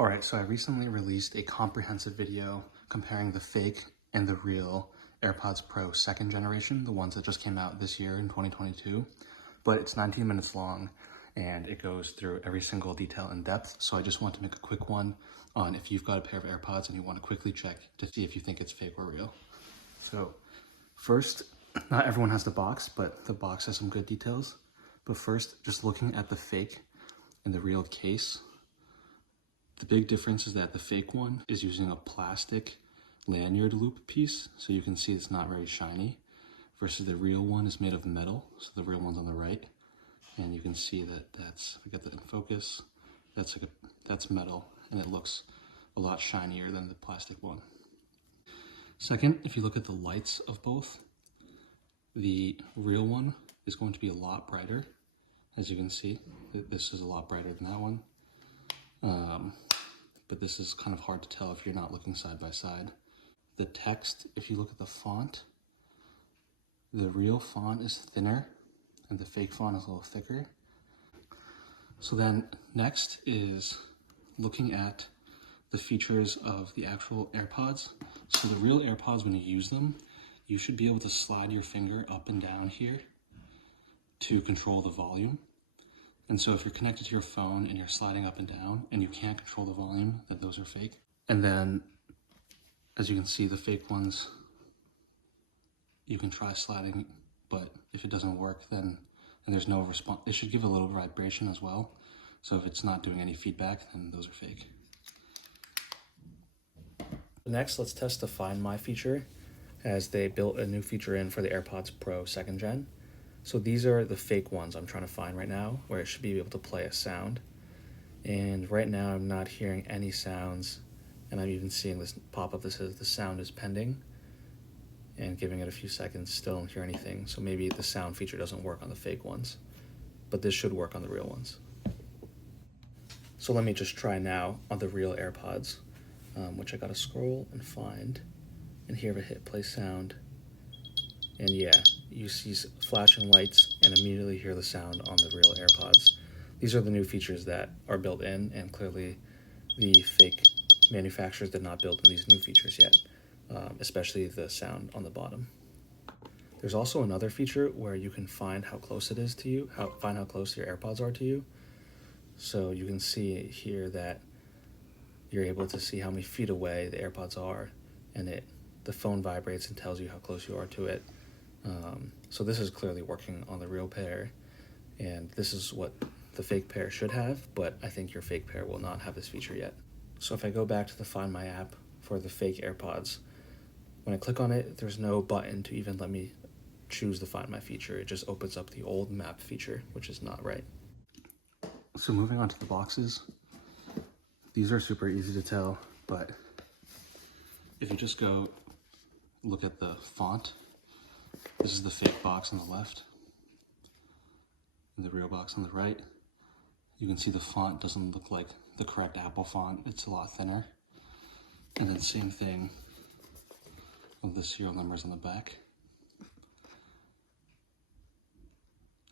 Alright, so I recently released a comprehensive video comparing the fake and the real AirPods Pro second generation, the ones that just came out this year in 2022. But it's 19 minutes long and it goes through every single detail in depth. So I just want to make a quick one on if you've got a pair of AirPods and you want to quickly check to see if you think it's fake or real. So first, not everyone has the box, but the box has some good details. But first, just looking at the fake and the real case, the big difference is that the fake one is using a plastic lanyard loop piece, so you can see it's not very shiny, versus the real one is made of metal, so the real one's on the right, and you can see that that's, if I get that in focus, that's metal, and it looks a lot shinier than the plastic one. Second, if you look at the lights of both, the real one is going to be a lot brighter. As you can see, this is a lot brighter than that one. But this is kind of hard to tell if you're not looking side by side. The text, if you look at the font, the real font is thinner and the fake font is a little thicker. So then next is looking at the features of the actual AirPods. So the real AirPods, when you use them, you should be able to slide your finger up and down here to control the volume. And so if you're connected to your phone and you're sliding up and down and you can't control the volume, then those are fake. And then, as you can see, the fake ones, you can try sliding, but if it doesn't work, then and there's no response, it should give a little vibration as well. So if it's not doing any feedback, then those are fake. Next, let's test the Find My feature, as they built a new feature in for the AirPods Pro 2nd gen. So these are the fake ones I'm trying to find right now, where it should be able to play a sound. And right now I'm not hearing any sounds, and I'm even seeing this pop-up that says the sound is pending, and giving it a few seconds, still don't hear anything. So maybe the sound feature doesn't work on the fake ones, but this should work on the real ones. So let me just try now on the real AirPods, which I gotta scroll and find, and here I hit play sound. And yeah, you see flashing lights and immediately hear the sound on the real AirPods. These are the new features that are built in, and clearly the fake manufacturers did not build in these new features yet, especially the sound on the bottom. There's also another feature where you can find how close it is to you, find how close your AirPods are to you. So you can see here that you're able to see how many feet away the AirPods are, and the phone vibrates and tells you how close you are to it. So this is clearly working on the real pair, and this is what the fake pair should have, but I think your fake pair will not have this feature yet. So if I go back to the Find My app for the fake AirPods, when I click on it, there's no button to even let me choose the Find My feature. It just opens up the old map feature, which is not right. So moving on to the boxes, these are super easy to tell, but if you just go look at the font, this is the fake box on the left, and the real box on the right. You can see the font doesn't look like the correct Apple font. It's a lot thinner. And then same thing with the serial numbers on the back.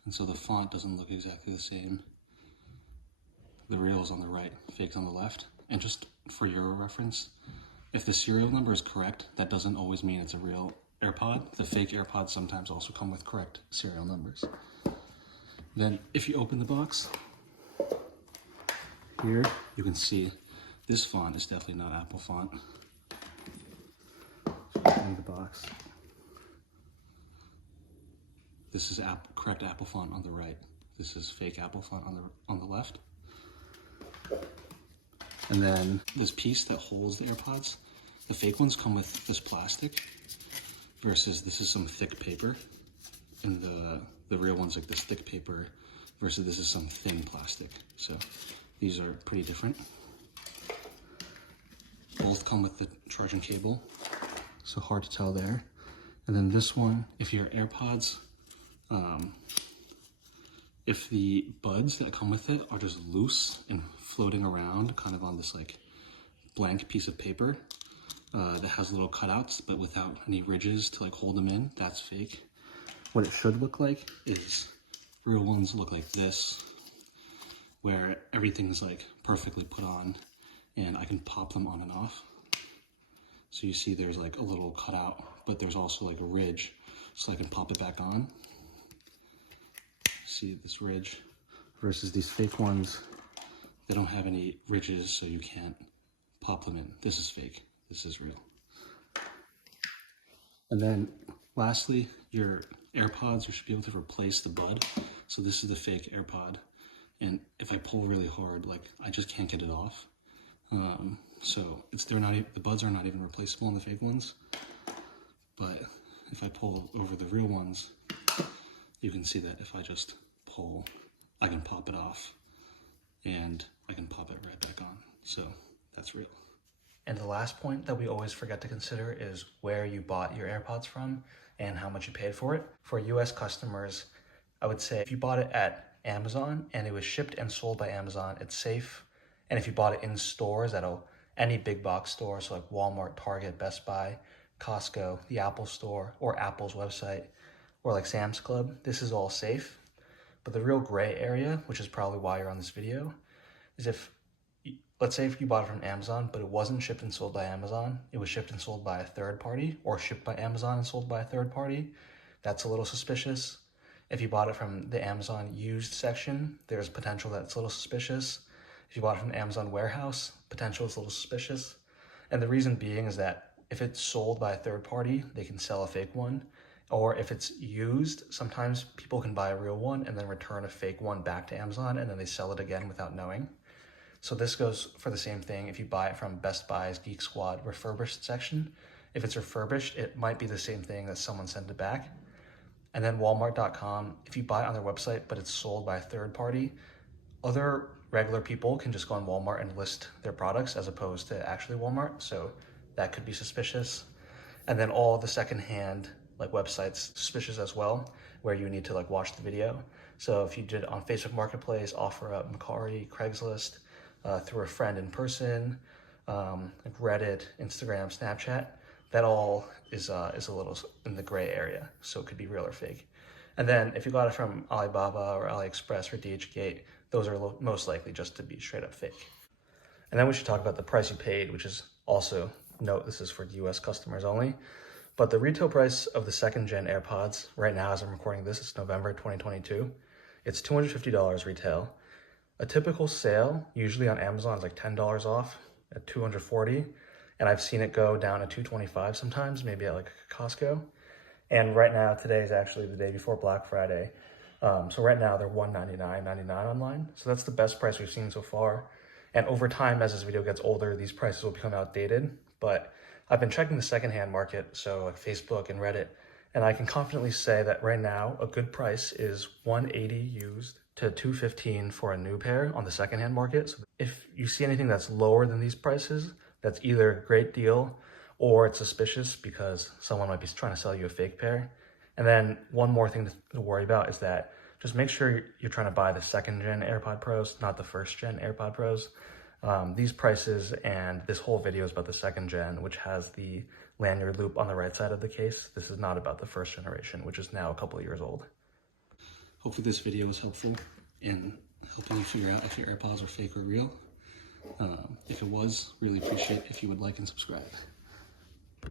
And so the font doesn't look exactly the same. The real is on the right, fake's on the left. And just for your reference, if the serial number is correct, that doesn't always mean it's a real AirPod. The fake AirPods sometimes also come with correct serial numbers. Then if you open the box, here you can see this font is definitely not Apple font. So open the box. This is correct Apple font on the right. This is fake Apple font on the left. And then this piece that holds the AirPods, the fake ones come with this plastic, versus this is some thick paper, and the real one's like this thick paper, versus this is some thin plastic. So these are pretty different. Both come with the charging cable, so hard to tell there. And then this one, if your AirPods, if the buds that come with it are just loose and floating around kind of on this like blank piece of paper that has little cutouts but without any ridges to like hold them in, that's fake. What it should look like is real ones look like this, where everything's like perfectly put on and I can pop them on and off. So you see there's like a little cutout, but there's also like a ridge, so I can pop it back on. See this ridge versus these fake ones. They don't have any ridges, so you can't pop them in. This is fake, this is real. And then lastly, your AirPods, you should be able to replace the bud. So this is the fake AirPod. And if I pull really hard, like I just can't get it off. So the buds are not even replaceable on the fake ones. But if I pull over the real ones, you can see that if I just pull, I can pop it off and I can pop it right back on. So that's real. And the last point that we always forget to consider is where you bought your AirPods from and how much you paid for it. For US customers, I would say if you bought it at Amazon and it was shipped and sold by Amazon, it's safe. And if you bought it in stores at any big box store, so like Walmart, Target, Best Buy, Costco, the Apple Store, or Apple's website, or like Sam's Club, this is all safe. But the real gray area, which is probably why you're on this video, is let's say if you bought it from Amazon, but it wasn't shipped and sold by Amazon, it was shipped and sold by a third party, or shipped by Amazon and sold by a third party, that's a little suspicious. If you bought it from the Amazon used section, there's potential that's a little suspicious. If you bought it from the Amazon warehouse, potential is a little suspicious. And the reason being is that if it's sold by a third party, they can sell a fake one. Or if it's used, sometimes people can buy a real one and then return a fake one back to Amazon and then they sell it again without knowing. So this goes for the same thing if you buy it from Best Buy's Geek Squad refurbished section. If it's refurbished, it might be the same thing that someone sent it back. And then Walmart.com, if you buy it on their website, but it's sold by a third party, other regular people can just go on Walmart and list their products as opposed to actually Walmart. So that could be suspicious. And then all the secondhand like websites suspicious as well, where you need to like watch the video. So if you did it on Facebook Marketplace, OfferUp, Mercari, Craigslist, through a friend in person, like Reddit, Instagram, Snapchat, that all is a little in the gray area. So it could be real or fake. And then if you got it from Alibaba or AliExpress or DHgate, those are most likely just to be straight up fake. And then we should talk about the price you paid, which is also, note this is for US customers only. But the retail price of the second gen AirPods, right now as I'm recording this, it's November 2022, it's $250 retail. A typical sale, usually on Amazon, is like $10 off at $240. And I've seen it go down to $225 sometimes, maybe at like Costco. And right now, today is actually the day before Black Friday. So right now they're $199.99 online. So that's the best price we've seen so far. And over time, as this video gets older, these prices will become outdated. But I've been checking the secondhand market, so like Facebook and Reddit, and I can confidently say that right now, a good price is $180 used to $215 for a new pair on the secondhand market. So if you see anything that's lower than these prices, that's either a great deal or it's suspicious because someone might be trying to sell you a fake pair. And then one more thing to worry about is that just make sure you're trying to buy the second gen AirPod Pros, not the first gen AirPod Pros. These prices and this whole video is about the second gen, which has the lanyard loop on the right side of the case. This is not about the first generation, which is now a couple of years old. Hopefully this video was helpful in helping you figure out if your AirPods are fake or real. If it was, really appreciate if you would like and subscribe.